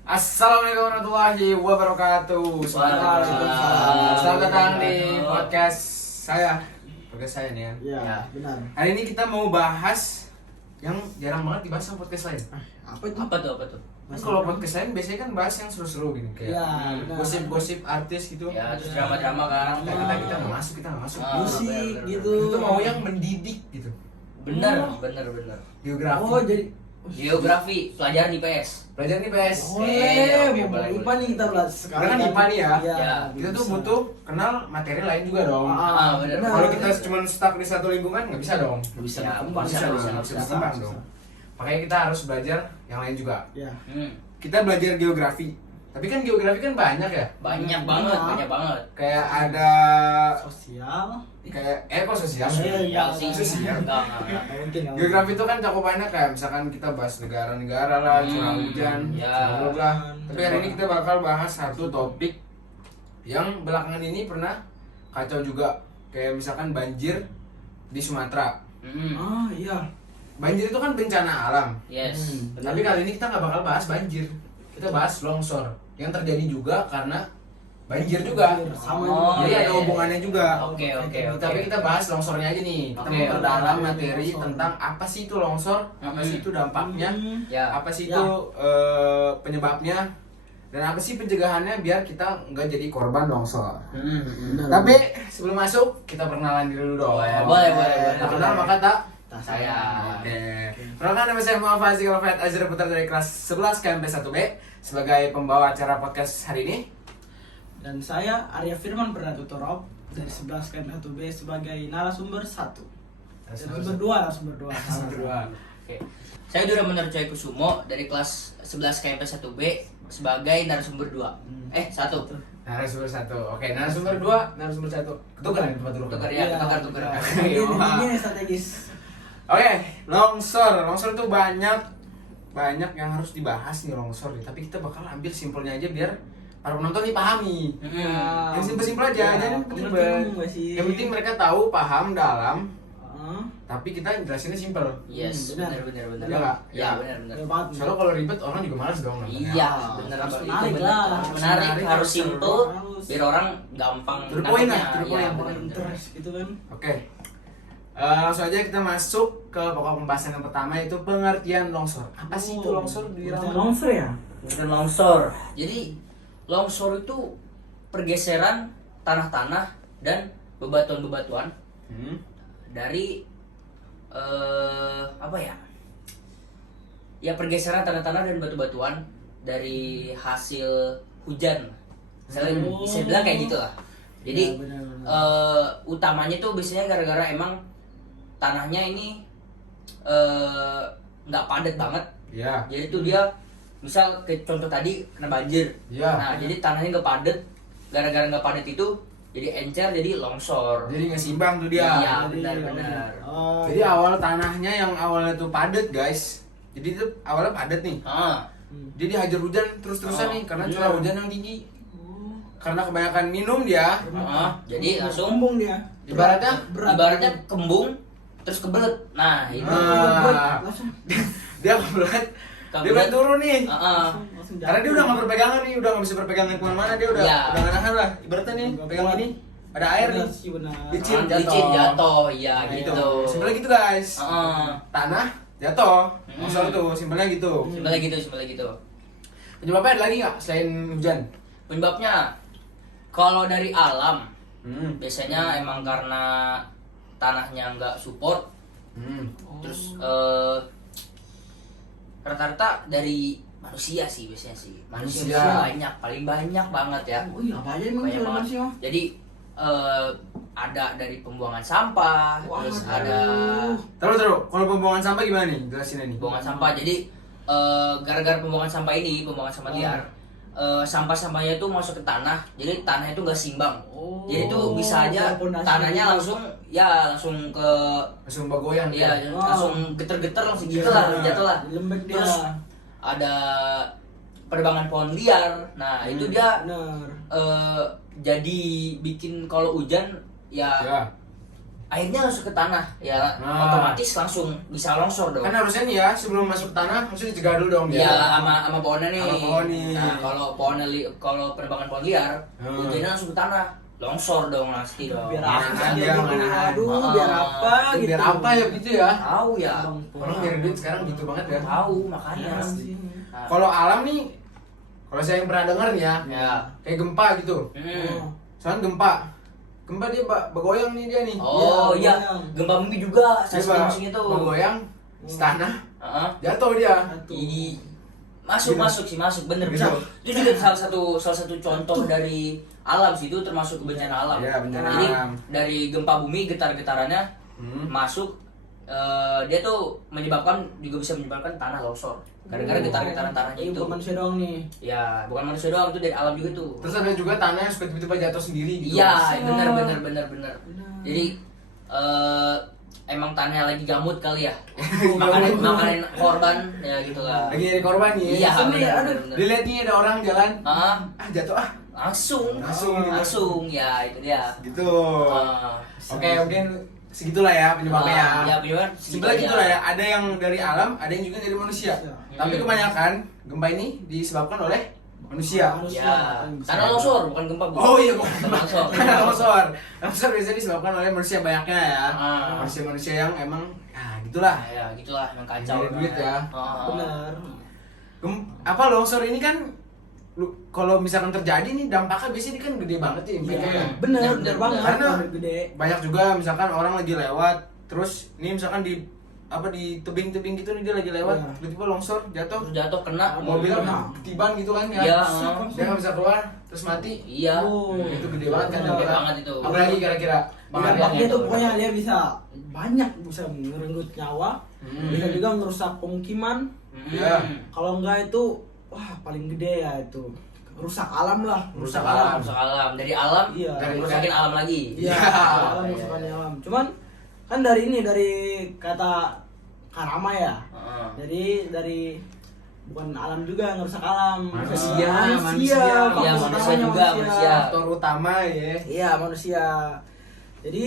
Assalamualaikum warahmatullahi wabarakatuh. Selamat datang di podcast saya nih ya. Iya, benar. Hari ini kita mau bahas yang jarang banget dibahas sama podcast lain. Apa itu? Apa tuh? Kan kalau podcast lain biasanya kan bahas yang seru-seru gitu kayak Iya, benar. gosip-gosip artis gitu. Ya, terus drama-drama kan. Kita nggak masuk. Ah, Musik benar, gitu. Itu mau yang mendidik gitu. Bener. Geografi. Oh, jadi Geografi, pelajaran IPS. Pelajaran IPS. Oke, mau boleh. IPA nih kita bahas sekarang. Karena kan IPA nih ya. Ya, Kita tuh butuh kenal materi lain juga dong. bener. Kalau kita cuma stuck di satu lingkungan nggak bisa dong. nggak bisa Ya, berkembang. bisa, dong, bisa. nggak bisa berkembang dong. Makanya kita harus belajar yang lain juga. Ya. Kita belajar geografi. Tapi kan geografi kan banyak ya. Banyak banget. Kayak ada Sosial. kayak kok sosial. Ya sih. Sosial. Enggak. Nggak mungkin ya. Geografi itu kan cakupannya kayak misalkan kita bahas negara-negara lah, curah hujan, ya. lah. Tapi hari ini kita bakal bahas satu topik yang belakangan ini pernah kacau juga. Kayak misalkan banjir di Sumatera. Ah, iya. Banjir itu kan bencana alam. Yes. Tapi kali ini kita nggak bakal bahas banjir. Kita bahas longsor yang terjadi juga karena banjir juga. Sama Oh, Jadi iya, ada iya. hubungannya juga. Oke. Tapi kita bahas longsornya aja nih. Kita Oke. memperdalam materi Longsor. tentang apa sih itu longsor, apa sih itu dampaknya, Ya. apa sih Ya. itu penyebabnya, dan apa sih pencegahannya biar kita nggak jadi korban longsor. Benar. Tapi sebelum masuk kita perkenalan diri dulu dong. Boleh. Tak kenal maka tak Saya. Oke. Perkenalkan nama saya Muhammad Fazil Alfayat Azhar Putra dari kelas 11 KMP 1B sebagai pembawa acara podcast hari ini. Dan saya Arya Firman Bernatutorop dari 11 KM 1B sebagai narasumber 1. Narasumber 2. Berdua. Oke. Saya Dura Menercoy Kusumo dari kelas 11 KMP 1B sebagai narasumber 2. 1. Narasumber 1. Oke, narasumber 2, narasumber 1. Ketukar nih tempat dulu. Tukar ya, tukar. Ini strategis. Oke, longsor. Longsor tuh banyak yang harus dibahas nih longsor nih. Tapi kita bakal ambil simpelnya aja biar para penonton nih pahami. Yang simpel-simpel aja, Ya, jangan pengertian ribet. umum gak sih? Yang penting mereka tahu, paham, dalam. Ah, Tapi kita jelasinnya simpel. Yes, Benar. benar. Iya nggak? Ya, benar. bener banget. Soalnya kalau ribet orang juga malas dong. nontonnya. Iya, benar. Harus Itu menarik benar. lah. Harus menarik, Menarik, harus harus simple, harus. biar orang gampang To the point lah, nangkepnya. to the point. Iya, Yang benar. interest gitu kan. Oke. Langsung aja kita masuk ke pokok pembahasan yang pertama, yaitu pengertian longsor. Apa sih itu longsor di Pengertian Rama? longsor ya? Bukan longsor. Jadi longsor itu pergeseran tanah-tanah dan bebatuan-bebatuan dari apa ya? Ya pergeseran tanah-tanah dan batu-batuan dari hasil hujan. Saya bisa bilang kayak gitu lah. Jadi Ya, benar. utamanya tuh biasanya gara-gara emang tanahnya ini nggak padat banget. Iya. Jadi tuh dia misal ke contoh tadi kena banjir. Iya. Nah, jadi tanahnya nggak padat. Gara-gara nggak padat itu jadi encer, jadi longsor. Jadi nggak seimbang tuh dia. Iya, Jadi, benar. oh, Jadi awal tanahnya yang awalnya tuh padat, guys. Jadi itu awalnya padat nih. Ah, Jadi hajar hujan terus-terusan Oh, nih karena iya. curah hujan yang tinggi. Karena kebanyakan minum dia. jadi langsung sombong dia. Ibaratnya ibaratnya kembung terus kebelet. Nah, itu. Ah. Langsung dia kebelet. Dia Kebelet. pengen turun nih. langsung Karena dia udah nggak berpegangan nih, udah nggak bisa berpegangan kemana-mana, dia udah Iya. nggak nahan lah. Ibaratnya nih pegang ini ada air nih. Benar. Licin. Licin jatuh, iya Nah, gitu. itu. Simpelnya gitu guys. Tanah jatuh. Longsor tuh simpelnya gitu. Simpelnya gitu. Penyebabnya ada lagi nggak selain hujan? Penyebabnya kalau dari alam biasanya Hmm. emang karena tanahnya nggak support, terus rata-rata dari manusia sih biasanya sih. Manusia Manusia. paling banyak banget ya. Oh iya, apa aja emang Banyak soal banget. manusia? Jadi ada dari pembuangan sampah, Wah, terus aduh. ada Terus kalau pembuangan sampah gimana nih? Jelasin nih. pembuangan sampah. Jadi gara-gara pembuangan sampah ini, pembuangan sampah liar, sampah-sampahnya itu masuk ke tanah, jadi tanah itu nggak seimbang. Oh, Jadi itu bisa aja pondasi tanahnya gitu. langsung ke Langsung bagoyang iya dia. Wow. langsung geter-geter langsung gitu lah, jatuh lah. Lembek dia. Terus ada penebangan pohon liar. Nah, itu dia Benar. jadi bikin kalau hujan ya, Ya. airnya langsung ke tanah ya, Nah. otomatis langsung bisa longsor dong. Kan harusnya nih ya sebelum masuk tanah harusnya dicegah dulu dong Iya, dia. sama pohonnya nih. Sama pohon nih. Nah, kalau penerbangan pohon liar, hujannya langsung ke tanah, longsor dong pasti dong. Biar Nah, apa kan gitu, dia mana- aduh, Ah, biar apa Itu gitu. biar apa ya gitu ya? Tahu ya. Orang nyari duit sekarang gitu banget ya. Tahu makanya. Pasti. Nah, Kalau alam nih, kalau saya yang pernah dengar nih ya, ya. kayak gempa gitu. Hmm. Soalnya gempa dia bergoyang nih dia nih. Oh Iya, iya, goyang. gempa bumi juga Dia saya musuhnya tuh. bergoyang, tanah Heeh. jatuh dia. Ih, masuk Gitu. masuk bener Gitu. bener. Itu juga salah satu contoh dari alam sih, itu termasuk bencana alam. Iya, bencana Jadi alam. dari gempa bumi getar-getarannya masuk, dia tuh juga bisa menyebabkan tanah longsor gara-gara getar-getaran tanahnya Ini itu. bukan manusia doang nih. Ya bukan manusia doang, itu dari alam juga tuh. Terus ada juga tanah yang suka tiba-tiba jatuh sendiri gitu. Iya, Longsor. bener. Jadi emang tanahnya lagi gamut kali ya. Iya, makanin korban ya gitu lah. Lagi nyari korban nih. Iya, Bener, bener. Dilihat nih ada orang jalan, Ah, jatuh langsung Langsung. ya itu dia. gitu. Ah, Oke, mungkin segitulah ya penyebabnya ya. ya penyebab Sebenarnya gitu lah ya, ada yang dari alam, ada yang juga dari manusia. Tapi kebanyakan gempa ini disebabkan oleh manusia. Ya, tanah longsor bukan gempa. Bu. Oh iya, bukan Tanah longsor. longsor. Longsor biasanya disebabkan oleh manusia banyaknya ya. Ah. Manusia-manusia yang emang, gitulah. Ya gitulah yang kacau. Nyari duit ya. Benar. Apa longsor ini kan, kalau misalkan terjadi nih dampaknya biasanya dia kan gede banget ya impactnya. Iya, ya. bener Bener, banget. Karena gede. banyak juga misalkan orang lagi lewat, terus ini misalkan di tebing-tebing gitu nih dia lagi lewat, Iya. tiba-tiba longsor jatuh, Terus jatuh kena mobilnya Kena. ketiban gitu kan ya. Iya. Dia nggak bisa keluar, terus mati. Iya. Oh. Itu gede banget kan Gede dampaknya. banget itu. Apalagi kira-kira Bang Arya? Dampaknya itu. tuh pokoknya dia bisa banyak, bisa merenggut nyawa, bisa juga merusak pemukiman. Iya. Kalau enggak itu, wah paling gede ya itu rusak alam lah, Rusak Rusak alam dari alam, Iya. rusakin alam lagi. Iya, Iya. alam rusakan alam. Cuman kan dari kata karama ya. Heeh. Jadi dari bukan alam juga yang rusak alam. Manusia. faktor Iya, utamanya manusia juga, manusia. Faktor utama ya. Iya, manusia. Jadi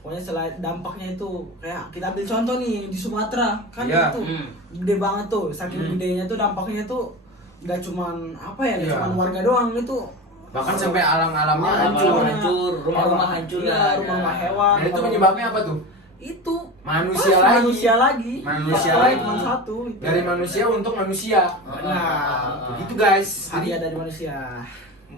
pokoknya selain dampaknya itu kayak kita ambil contoh nih di Sumatera kan Iya. itu gede banget tuh, saking gedenya tuh dampaknya tuh nggak cuman apa ya, nggak Iya. cuman warga doang itu, Bahkan sampai alam-alamnya Alam hancur. hancur, rumah-rumah hancur iya, lah. rumah-rumah hewan. Nah, itu penyebabnya apa tuh? Itu Manusia pas lagi. manusia lagi. Manusia Faktornya lagi. cuma satu itu. Dari manusia untuk manusia. Nah, Begitu guys. hadiah Jadi dari manusia.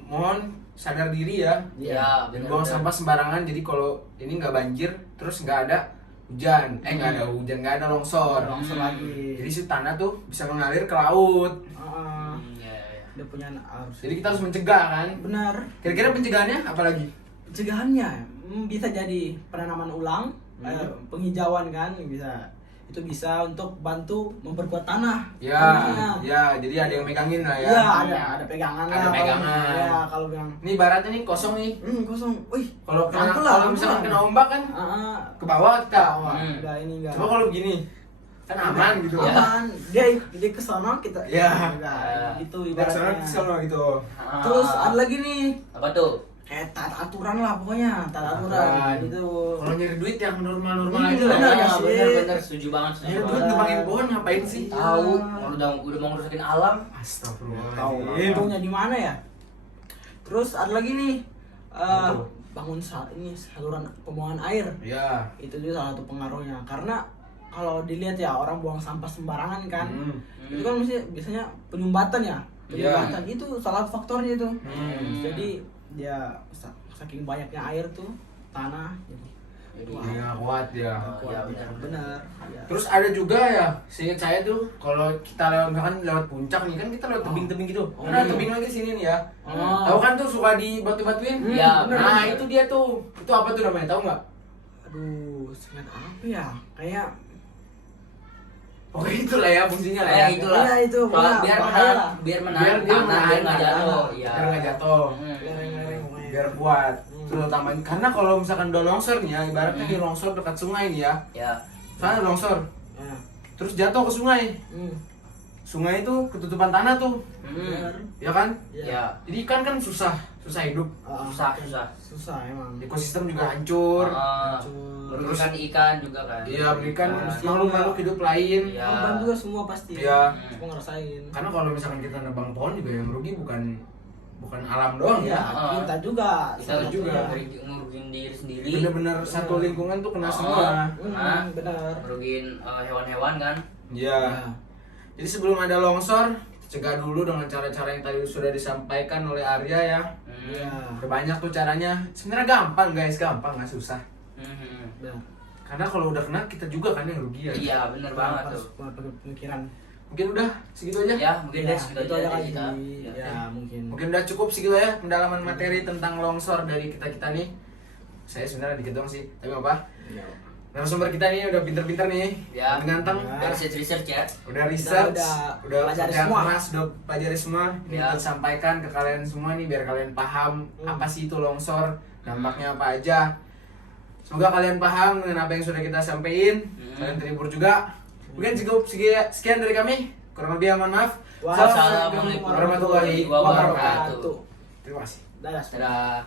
mohon sadar diri ya. Iya, Dan buang sampah sembarangan. Jadi kalau ini nggak banjir, terus nggak ada hujan, nggak ada hujan, nggak ada longsor. Longsor lagi. Jadi si tanah tuh bisa mengalir ke laut. Heeh. Iya, iya. Dia punya arus. Jadi kita harus mencegah kan. Benar. Kira-kira pencegahannya apa lagi? Pencegahannya bisa jadi penanaman ulang, penghijauan kan itu bisa untuk bantu memperkuat tanah. Ya, Tanahnya. ya. Jadi ada yang megangin lah ya. Iya, ada pegangan Ada lah. pegangan. Ya, kalau bilang Ini ibaratnya nih kosong nih. kosong. Wih, Kalau kena, pelan-pelan, kalau misalkan pelan. kena ombak kan Heeh. ke bawah kita. Udah ini enggak. Coba kalau begini kan aman gitu. Ya. Aman. Dia ke sono kita. Iya. Gitu Kita kesana ibaratnya. kesana gitu. Terus ada lagi nih, Apa tuh? kayak tata aturan lah pokoknya, tata Aturan. aturan gitu. Kalau nyari duit yang normal-normal Iya, aja lah. benar ya. nggak sih? Bener, setuju banget. Nyari duit nebangin pohon ngapain sih? Tahu, udah mau ngerusakin alam. Astagfirullahaladzim. Taunya di mana ya? Terus ada lagi nih, Apa tuh? bangun ini saluran pembuangan air. Iya. Itu juga salah satu pengaruhnya. Karena kalau dilihat ya orang buang sampah sembarangan kan, itu kan biasanya penyumbatan ya. Iya. Penyumbatan itu salah satu faktornya itu. Jadi dia saking banyaknya air tuh tanah jadi Jadi nggak kuat ya. Iya, benar. benar. Ya. Terus ada juga ya, seingat saya tuh kalau kita lewat misalkan lewat puncak nih kan kita lewat tebing-tebing gitu. Karena tebing lagi sini nih ya. Oh. Tahu kan tuh suka dibatu-batuin? Iya, Nah, benar. itu dia tuh. Itu apa tuh namanya? Tahu nggak? Aduh, sengat apa ya? Kayak Pokoknya itulah ya fungsinya lah ya. Itulah. Iya, itu. Biar Bahaya menahan, lah. biar Biar menahan dia tanah, menahan biar nggak tanah. jatuh. Iya. Biar nggak jatuh. lereng-lereng pokoknya. Biar kuat. Hmm. Terutama karena kalau misalkan udah longsor nih ya, ibaratnya di longsor dekat sungai nih ya. Ya. Soalnya longsor, Ya. terus jatuh ke sungai. Hmm. Sungai itu ketutupan tanah tuh, Hmm. Benar. ya kan? Ya. Jadi ikan kan susah susah hidup. Susah emang. Ekosistem juga hancur. Merugikan ikan juga kan. Iya, berikan Ikan. makhluk-makhluk hidup lain. Iya. Korban juga semua pasti. Iya. Semua ngerasain. Karena kalau misalkan kita nebang pohon juga yang rugi bukan alam doang Iya, ya. kita juga. Kita juga. ngerugiin diri sendiri. Bener-bener satu lingkungan tuh kena semua. Benar. Ngerugiin hewan-hewan kan. Iya. Jadi sebelum ada longsor, cegah dulu dengan cara-cara yang tadi sudah disampaikan oleh Arya ya. Iya. Udah banyak tuh caranya. Sebenarnya gampang guys, gampang nggak susah. Benar. Karena kalau udah kena kita juga kan yang rugi ya. Iya, bener banget Harus tuh. pakai pemikiran. Mungkin udah segitu aja. Ya, mungkin Ya, dari segitu itu aja aja dari lagi. kita. Ya, mungkin. Mungkin udah cukup segitu ya pendalaman materi tentang longsor dari kita nih. Saya sebenarnya dikit doang sih, tapi nggak apa. Ya. Narasumber kita nih udah pinter-pinter nih, Ya. ganteng, Ya. Dari research ya. udah research, udah pelajari kerja semua. keras, udah pelajari semua. Ini Ya. kita sampaikan ke kalian semua nih biar kalian paham apa sih itu longsor, dampaknya apa aja. Semoga kalian paham dengan apa yang sudah kita sampaikan. Kalian terhibur juga. Mungkin cukup sekian dari kami. Kurang lebih mohon maaf. Wassalamualaikum warahmatullahi wabarakatuh. Terima kasih. Dadah. Dadah.